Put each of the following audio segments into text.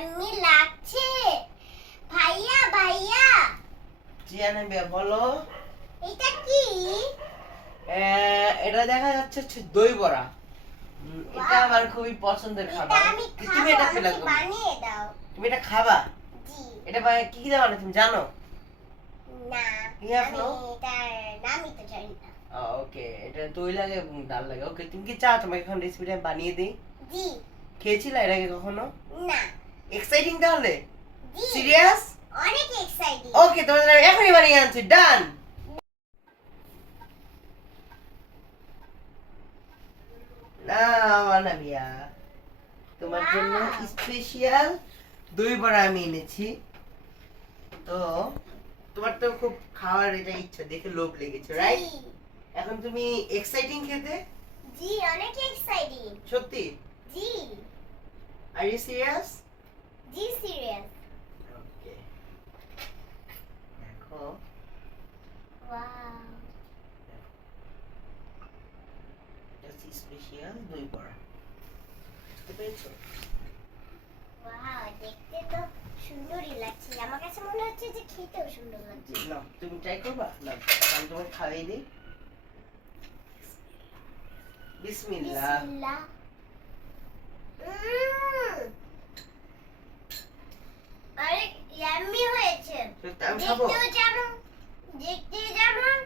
Yummy লাগছে ভাইয়া ভাইয়া। জিয়ানা মিয়া বলো। এটা কি? এটা দেখা যাচ্ছে হচ্ছে দই বড়া। এটা আমার খুবই পছন্দের খাবার। তুমি এটা কি লাগবে? বানিয়ে দাও। তুমি এটা খাবা? জি। এটা কি কি দেওয়া তুমি জানো? না, আমি এটার নামই তো জানি না। ওকে, এটা দই লাগে এবং ডাল লাগে। ওকে, তুমি কি চাও তোমাকে এখন রেসিপিটা বানিয়ে দেই? জি। খেয়েছিলা এর আগে কখনো? না। এক্সাইটিং তাহলে? জি। সিরিয়াস? অনেক এক্সাইটিং। ওকে, তোমাদের আমি এখনই বানিয়ে আনছি। ডান। না মানাবিয়া, তোমার জন্য স্পেশাল দই বড়া আমি এনেছি। তো তোমার তো খুব খাওয়ার এটা ইচ্ছা, দেখে লোভ লেগেছে, রাইট? এখন তুমি এক্সাইটিং খেতে? জি, অনেক এক্সাইটিং। সত্যি? জি। Are you serious? জি, সিরিয়াস। ওকে, দেখো। ওয়াও, এটা স্পেশাল দই বড়া। বুঝতে পেরেছো? ওয়াও, দেখতে তো সুন্দরই লাগছে। আমার কাছে মনে হচ্ছে যে খেতেও সুন্দর লাগছে। না, তুমি ট্রাই করবা? না, আমি তোমাকে খাইয়ে দিই। বিসমিল্লাহ। বিসমিল্লাহ। আরে ইয়াম্মি হয়েছে। সত্যি আমি খাবো? দেখতেও যেমন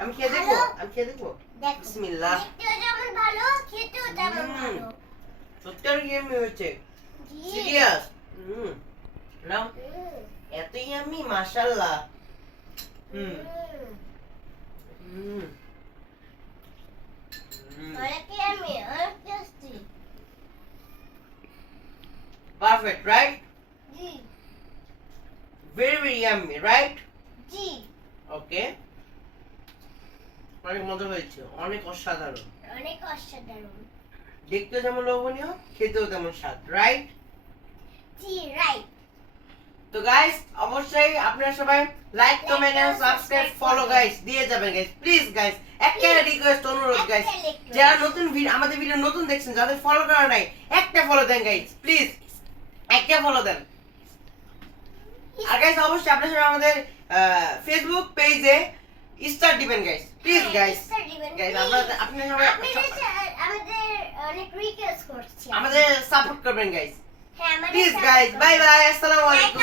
আমি খেয়ে দেখবো? আমি খেয়ে দেখবো? দেখো, বিসমিল্লাহ। দেখতেও যেমন ভালো, খেতেও তেমন ভালো। সত্যি আর ইয়াম্মি হয়েছে। জি। সিরিয়াস? নাও। হুম। এত ইয়াম্মি, মাশাআল্লাহ। হুম। অনেক ইয়াম্মি, অনেক টেস্টি। Perfect, right? জি। Very very yummy, right? জি। ওকে, অনেক মজা হয়েছে, অনেক অসাধারণ। অনেক অসাধারণ। দেখতে যেমন লোভনীয়, খেতেও তেমন স্বাদ, রাইট? জি, রাইট। তো গাইস, অবশ্যই আপনারা সবাই like, comment and subscribe, follow guys দিয়ে যাবেন গাইস, প্লিজ গাইস। একটা রিকোয়েস্ট, অনুরোধ গাইস, যারা নতুন আমাদের ভিডিও নতুন দেখছেন, যাদের ফলো করা নাই, একটা ফলো দেন গাইস, প্লিজ একটা ফলো দেন। আর গাইস, অবশ্যই আপনারা সবাই আমাদের ফেসবুক পেজে স্টার দিবেন গাইস, প্লিজ গাইস। গাইস, আপনারা সবাই আমাদের অনেক রিকোয়েস্ট করছি। আমাদের সাপোর্ট করবেন গাইস, হ্যাঁ, প্লিজ গাইস। বাই বাই, আসসালামু আলাইকুম।